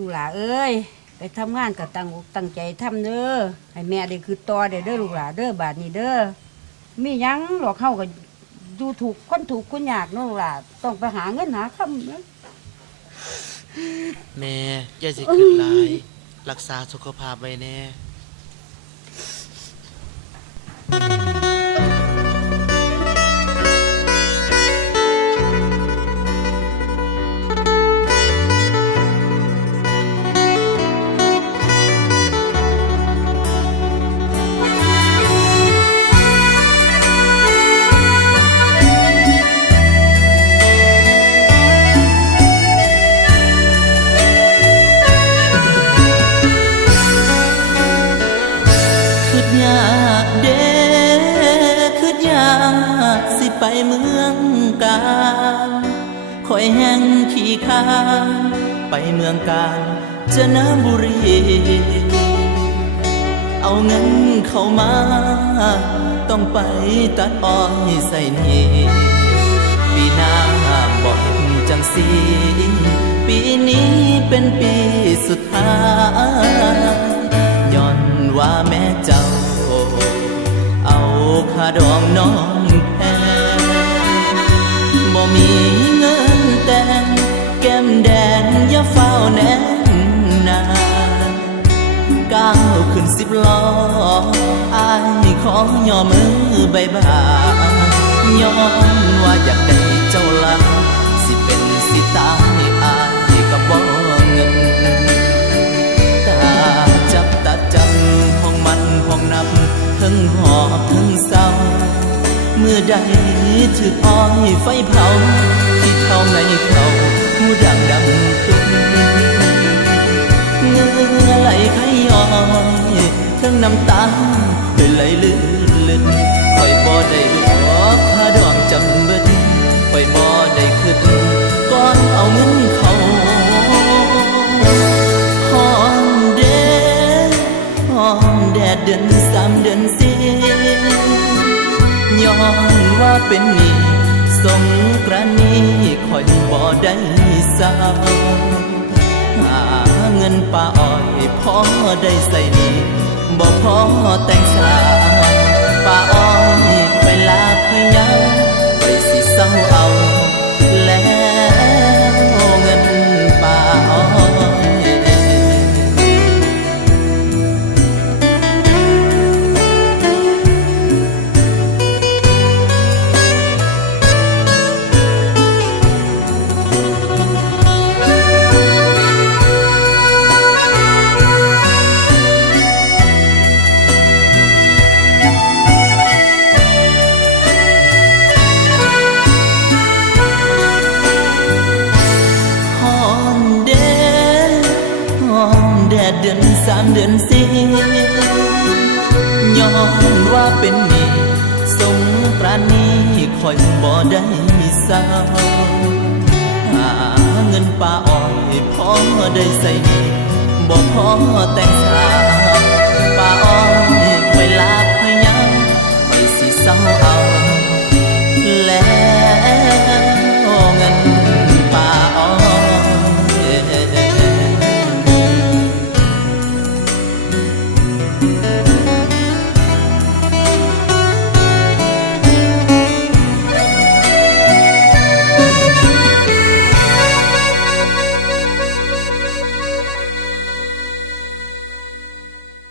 ลูกหลาเอ้ยไปทำงานกับตั้งใจทำเด้อให้แม่ได้คือต่อเด้อลูกหลาเด้อบาดนี้เด้อมีหยังหลอกเข้าก็ดูถูกคนยากเนาะลูกหลาต้องไปหาเงินหาคำเนาะ แม่อย่าสิคิดหลายรักษาสุขภาพไว้แน่คืดยากเด้คืดยากสิไปเมืองกาญคอยแห้งขี้ค้านไปเมืองกาญจนบุรีเอาเงินเข้ามาต้องไปตัดอ้อยใส่นี่ปีหน้าบอกเห็นจังสีปีนี้เป็นปีสุดท้ายย้อนว่าแม่เจ้าเอาค่าดองน้องแพงบ่มีเงินแต่งแก้มแดงอย่าเฝ้าแน่นนานก้าวขึ้น10 ล้ออายขอย่อมือบายบายย้อนว่าอยากได้เจ้าลาสิเป็นสิตายอายก็บ่เงินตาจับตาจำห้องมันห้องนับทั้งหอบทั้งเศร้าเมื่อใดถืออ้อยไฟเผาที่เท่าไงเขาหูดังตึงเงื่อไหลไขย้อยทั้งน้ำตาเลยไหลลื่นคอยบ่ได้ดอกค่าดองจำเบิดคอยบ่ได้คิดก่อนเอาเงินเขาห้องเด้ห้องแดดเดือน3 เดือน4ย้อนว่าเป็นหนี้สงกรานต์นี้คอยบ่ได้เศร้าหาเงินป้าอ้อยพอได้ใส่หนี้บ่พอแต่งสาวป้าอ้อยไปลาไปยังไปสิเศร้าเอาแล้วเงินป้าอ้อยเดือน3 เดือน4ย้อนว่าเป็นหนี้สงกรานต์นี้คอยบ่ได้เศร้าหาเงินป้าอ้อยพอได้ใส่หนี้บ่พอแต่งสาวป้าอ้อย